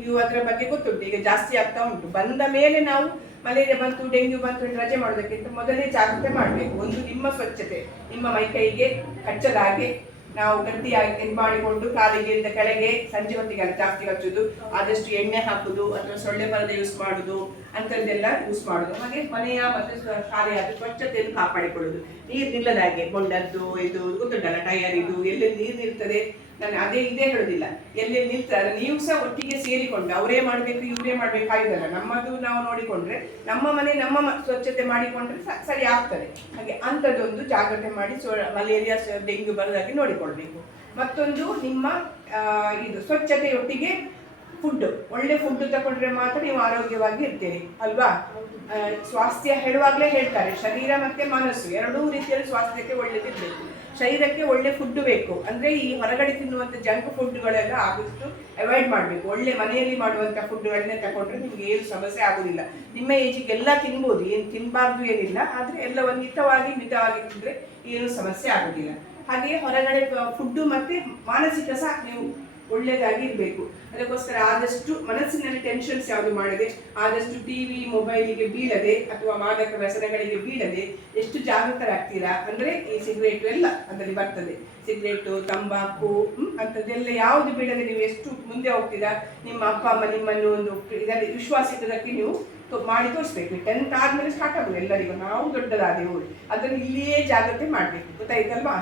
Dengue ಅದರ ಬಗ್ಗೆ ಗೊತ್ತುಂಟು, ಈಗ ಜಾಸ್ತಿ ಆಗ್ತಾ ಉಂಟು. ಬಂದ ಮೇಲೆ ನಾವು ಮಲೇರಿಯಾ ಬಂತು, ಡೆಂಗ್ಯೂ ಬಂತು ರಜೆ ಮಾಡೋದಕ್ಕಿಂತ ಮೊದಲೇ ಜಾಗ್ರತೆ ಮಾಡಬೇಕು. ಒಂದು ನಿಮ್ಮ ಸ್ವಚ್ಛತೆ, ನಿಮ್ಮ ಮೈಕೈಗೆ ಹಚ್ಚದ ಹಾಗೆ ನಾವು ಗಟ್ಟಿಯಾಗಿ ಇದು ಮಾಡಿಕೊಂಡು ಕಾಲಿಗೆ ಇಂದ ಕೆಳಗೆ ಸಂಜೆ ಹೊತ್ತಿಗೆ ಜಾಸ್ತಿ ಹಚ್ಚುದು, ಆದಷ್ಟು ಎಣ್ಣೆ ಹಾಕುದು, ಅಥವಾ ಸೊಳ್ಳೆ ಪರದೆ ಯೂಸ್ ಮಾಡುದು ಅಂತದ್ದೆಲ್ಲ ಯೂಸ್ ಮಾಡುದು. ಹಾಗೆ ಮನೆಯ ಮತ್ತೆ ಶಾಲೆಯ ಸ್ವಚ್ಛತೆಯನ್ನು ಕಾಪಾಡಿಕೊಳ್ಳುದು. ನೀರು ನಿಲ್ಲದಾಗೆ ಹಾಗೆ ಗೊಂಡದ್ದು ಇದು ಗೊತ್ತುಂಟಲ್ಲ ಟೈರ್ ಇದು ಎಲ್ಲೆಲ್ಲಿ ನೀರು ನಿಲ್ತದೆ ನಾನು ಅದೇ ಇದೇ ಹೇಳುದಿಲ್ಲ. ಎಲ್ಲೆಲ್ಲಿ ನಿಲ್ತಾರೆ? ನೀವು ಸಹ ಒಟ್ಟಿಗೆ ಸೇರಿಕೊಂಡು ಅವರೇ ಮಾಡಬೇಕು, ಇವರೇ ಮಾಡಬೇಕು ಆಯ್ತಲ್ಲ ನಮ್ಮದು ನಾವು ನೋಡಿಕೊಂಡ್ರೆ ನಮ್ಮ ಮನೆ ನಮ್ಮ ಸ್ವಚ್ಛತೆ ಮಾಡಿಕೊಂಡ್ರೆ ಸರಿ ಆಗ್ತದೆ. ಹಾಗೆ ಅಂಥದ್ದೊಂದು ಜಾಗ್ರತೆ ಮಾಡಿ ಸೊ ಮಲೇರಿಯಾ ಡೆಂಗ್ಯೂ ಬರದಾಗಿ ನೋಡಿಕೊಳ್ಬೇಕು. ಮತ್ತೊಂದು ನಿಮ್ಮ ಇದು ಸ್ವಚ್ಛತೆಯೊಟ್ಟಿಗೆ ಫುಡ್ ಒಳ್ಳೆ ಫುಡ್ ತಗೊಂಡ್ರೆ ಮಾತ್ರ ನೀವು ಆರೋಗ್ಯವಾಗಿ ಇರ್ತೀರಿ, ಅಲ್ವಾ? ಸ್ವಾಸ್ಥ್ಯ ಹೇಳುವಾಗಲೇ ಹೇಳ್ತಾರೆ, ಶರೀರ ಮತ್ತೆ ಮನಸ್ಸು, ಎರಡೂ ರೀತಿಯಲ್ಲಿ ಸ್ವಾಸ್ಥ್ಯಕ್ಕೆ ಒಳ್ಳೆದಿರಬೇಕು. ಶರೀರಕ್ಕೆ ಒಳ್ಳೆ ಫುಡ್ ಬೇಕು. ಅಂದ್ರೆ ಈ ಹೊರಗಡೆ ತಿನ್ನುವಂತ ಜಂಕ್ ಫುಡ್ಗಳೆಲ್ಲ ಆದಷ್ಟು ಅವಾಯ್ಡ್ ಮಾಡಬೇಕು. ಒಳ್ಳೆ ಮನೆಯಲ್ಲಿ ಮಾಡುವಂತ ಫುಡ್ಗಳನ್ನೇ ತಗೊಂಡ್ರೆ ನಿಮ್ಗೆ ಏನು ಸಮಸ್ಯೆ ಆಗುದಿಲ್ಲ. ನಿಮ್ಮ ಏಜಿಗೆಲ್ಲ ತಿನ್ಬೋದು, ಏನು ತಿನ್ನಬಾರ್ದು ಏನಿಲ್ಲ, ಆದ್ರೆ ಎಲ್ಲ ಹಿತವಾಗಿ ಮಿತವಾಗಿ ತಿಂದ್ರೆ ಏನು ಸಮಸ್ಯೆ ಆಗುದಿಲ್ಲ. ಹಾಗೆ ಹೊರಗಡೆ ಫುಡ್ಡು ಮತ್ತೆ ಮಾನಸಿಕ ಸಹ ನೀವು ಒಳ್ಳೆಯದಾಗಿ ಇರಬೇಕು ಅದಕ್ಕೋಸ್ಕರ ಆದಷ್ಟು ಮನಸ್ಸಿನಲ್ಲಿ ಟೆನ್ಷನ್ಸ್ ಯಾವುದು ಮಾಡದೆ, ಆದಷ್ಟು ಟಿವಿ ಮೊಬೈಲಿಗೆ ಬೀಳದೆ ಅಥವಾ ಮಾದಕ ವ್ಯಸನಗಳಿಗೆ ಬೀಳದೆ ಎಷ್ಟು ಜಾಗೃತರಾಗ್ತೀರಾ ಅಂದ್ರೆ ಈ ಸಿಗರೇಟು ಎಲ್ಲ ಅದರಲ್ಲಿ ಬರ್ತದೆ. ಸಿಗರೇಟು ತಂಬಾಕು ಅಂತದೆಲ್ಲ ಯಾವುದು ಬೀಳದೆ ನೀವು ಎಷ್ಟು ಮುಂದೆ ಹೋಗ್ತೀರಾ, ನಿಮ್ಮ ಅಪ್ಪ ಅಮ್ಮ ನಿಮ್ಮನ್ನು ಒಂದು ಇದರಲ್ಲಿ ವಿಶ್ವಾಸ ಇದ್ದದಕ್ಕೆ ನೀವು ಮಾಡಿ ತೋರಿಸ್ಬೇಕು. ಟೆಂತ್ ಆದ್ಮೇಲೆ ಸ್ಟಾರ್ಟ್ ಆಗುದು ಎಲ್ಲರಿಗೂ. ನಾವು ದೊಡ್ಡದಾದೆವು ಅದನ್ನು ಇಲ್ಲಿಯೇ ಜಾಗ್ರತೆ ಮಾಡಬೇಕು. ಗೊತ್ತಾಯ್ತಲ್ವಾ?